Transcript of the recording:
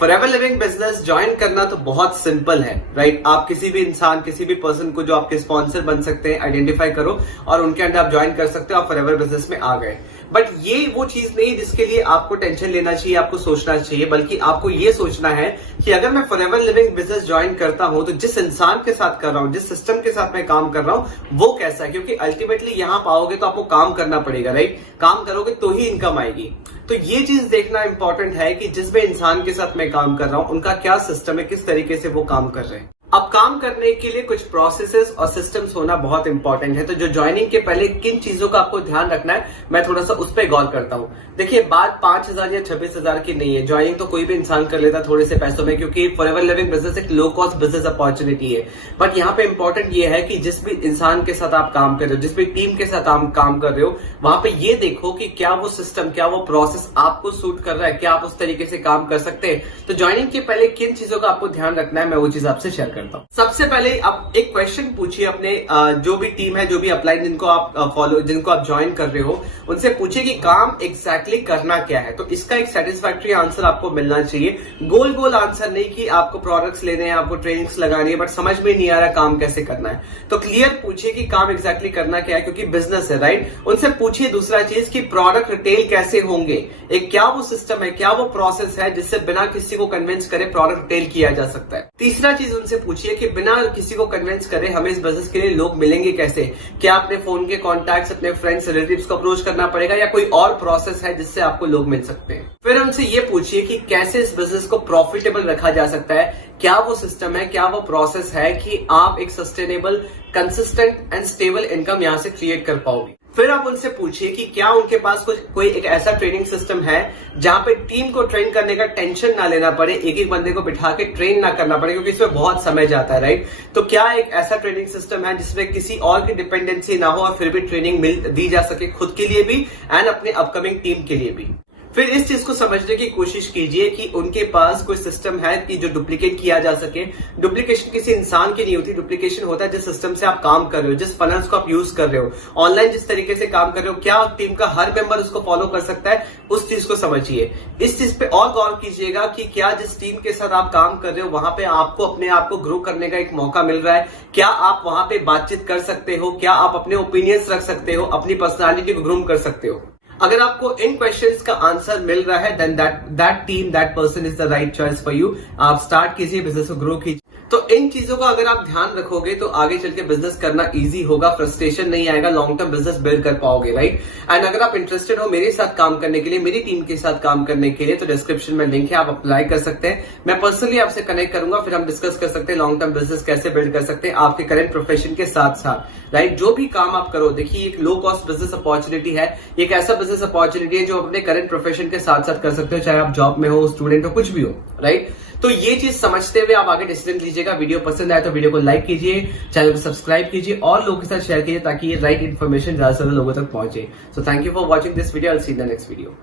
Forever living business join करना तो बहुत सिंपल है, राइट? आप किसी भी इंसान, किसी भी पर्सन को जो आपके स्पॉन्सर बन सकते हैं आइडेंटिफाई करो और उनके अंदर आप ज्वाइन कर सकते हो, आप फॉरएवर बिजनेस में आ गए। बट ये वो चीज नहीं जिसके लिए आपको टेंशन लेना चाहिए, आपको सोचना चाहिए, बल्कि आपको ये सोचना है कि अगर मैं फॉरएवर लिविंग बिजनेस ज्वाइन करता हूं तो जिस इंसान के साथ कर रहा हूं, जिस सिस्टम के साथ मैं काम कर रहा हूं वो कैसा है। क्योंकि अल्टीमेटली यहां पाओगे तो आपको काम करना पड़ेगा, राइट? काम करोगे तो ही इनकम आएगी। तो ये चीज देखना इंपॉर्टेंट है कि जिस भी इंसान के साथ मैं काम कर रहा हूं उनका क्या सिस्टम है, किस तरीके से वो काम कर रहे हैं। अब काम करने के लिए कुछ प्रोसेसेस और सिस्टम्स होना बहुत इंपॉर्टेंट है। तो जो ज्वाइनिंग के पहले किन चीजों का आपको ध्यान रखना है, मैं थोड़ा सा उस पर गौर करता हूं। देखिए, बात 5,000 या 26,000 की नहीं है। ज्वाइनिंग तो कोई भी इंसान कर लेता थोड़े से पैसों में, क्योंकि फॉरएवर लिविंग बिजनेस एक लो कॉस्ट बिजनेस अपॉर्चुनिटी है। बट यहाँ पे इंपॉर्टेंट ये है कि जिस भी इंसान के साथ आप काम कर रहे हो, जिस भी टीम के साथ आप काम कर रहे हो, वहां पे ये देखो कि क्या वो सिस्टम, क्या वो प्रोसेस आपको सूट कर रहा है, क्या आप उस तरीके से काम कर सकते हैं। तो ज्वाइनिंग के पहले किन चीजों का आपको ध्यान रखना है, मैं वो चीज आपसे शेयर करता हूँ। सबसे पहले आप एक क्वेश्चन पूछिए अपने जो भी टीम है, जो भी अपलाइन जिनको आप फॉलो, जिनको आप ज्वाइन कर रहे हो, उनसे पूछिए कि काम एग्जैक्टली करना क्या है। तो इसका एक सेटिस्फैक्टरी आंसर आपको मिलना चाहिए। गोल गोल आंसर नहीं कि आपको प्रोडक्ट्स लेने हैं, आपको ट्रेनिंग्स लगानी है, बट समझ में नहीं आ रहा काम कैसे करना है। तो क्लियर पूछिए कि काम एग्जैक्टली करना क्या है, क्योंकि बिजनेस है, राइट? उनसे पूछिए दूसरा चीज कि प्रोडक्ट रिटेल कैसे होंगे, एक क्या वो सिस्टम है, क्या वो प्रोसेस है जिससे बिना किसी को कन्विंस करे प्रोडक्ट रिटेल किया जा सकता है। तीसरा चीज उनसे पूछिए कि बिना किसी को कन्विंस करे हमें इस बिजनेस के लिए लोग मिलेंगे कैसे। क्या अपने फोन के कॉन्टैक्ट्स, अपने फ्रेंड्स, रिलेटिव्स को अप्रोच करना पड़ेगा या कोई और प्रोसेस है जिससे आपको लोग मिल सकते हैं। फिर उनसे ये पूछिए कि कैसे इस बिजनेस को प्रॉफिटेबल रखा जा सकता है, क्या वो सिस्टम है, क्या वो प्रोसेस है कि आप एक sustainable, consistent and stable income यहां से क्रिएट कर पाओगे। फिर आप उनसे पूछिए कि क्या उनके पास कोई एक ऐसा ट्रेनिंग सिस्टम है जहां पे टीम को ट्रेन करने का टेंशन ना लेना पड़े, एक एक बंदे को बिठा के ट्रेन ना करना पड़े, क्योंकि इसमें बहुत समय जाता है, राइट? तो क्या एक ऐसा ट्रेनिंग सिस्टम है जिसमें किसी और की डिपेंडेंसी ना हो और फिर भी ट्रेनिंग दी जा सके, खुद के लिए भी एंड अपने अपकमिंग टीम के लिए भी। फिर इस चीज को समझने की कोशिश कीजिए कि उनके पास कोई सिस्टम है कि जो डुप्लीकेट किया जा सके। डुप्लीकेशन किसी इंसान की नहीं होती, डुप्लीकेशन होता है जिस सिस्टम से आप काम कर रहे हो, जिस फनल्स को आप यूज कर रहे हो, ऑनलाइन जिस तरीके से काम कर रहे हो, क्या टीम का हर मेंबर उसको फॉलो कर सकता है, उस चीज को समझिए। इस चीज पे और गौर कीजिएगा कि क्या जिस टीम के साथ आप काम कर रहे हो वहां पे आपको अपने आप को ग्रो करने का एक मौका मिल रहा है, क्या आप वहां पे बातचीत कर सकते हो, क्या आप अपने ओपिनियंस रख सकते हो, अपनी पर्सनालिटी को ग्रूम कर सकते हो। अगर आपको इन क्वेश्चंस का आंसर मिल रहा है then that team, that person is the right choice for you. आप स्टार्ट कीजिए, बिजनेस को ग्रो कीजिए। तो इन चीजों का अगर आप ध्यान रखोगे तो आगे चल के बिजनेस करना इजी होगा, फ्रस्ट्रेशन नहीं आएगा, लॉन्ग टर्म बिजनेस बिल्ड कर पाओगे, राइट? एंड अगर आप इंटरेस्टेड हो मेरे साथ काम करने के लिए, मेरी टीम के साथ काम करने के लिए, तो डिस्क्रिप्शन में लिंक है, आप अप्लाई कर सकते हैं। मैं पर्सनली आपसे कनेक्ट करूंगा, फिर हम डिस्कस कर सकते हैं लॉन्ग टर्म बिजनेस कैसे बिल्ड कर सकते हैं आपके करंट प्रोफेशन के साथ साथ, राइट? जो भी काम आप करो, देखिए एक लो कॉस्ट बिजनेस अपॉर्चुनिटी है, एक ऐसा बिजनेस अपॉर्चुनिटी है जो अपने करंट प्रोफेशन के साथ साथ कर सकते हो, चाहे आप जॉब में हो, स्टूडेंट हो, कुछ भी हो, राइट? तो ये चीज समझते हुए आप आगे डिसीजन लीजिएगा। वीडियो पसंद आए तो वीडियो को लाइक कीजिए, चैनल को सब्सक्राइब कीजिए और लोगों के साथ शेयर कीजिए ताकि ये राइट इन्फॉर्मेशन ज्यादा से ज्यादा लोगों तक पहुंचे। So thank you for watching this video, I will see in the next video.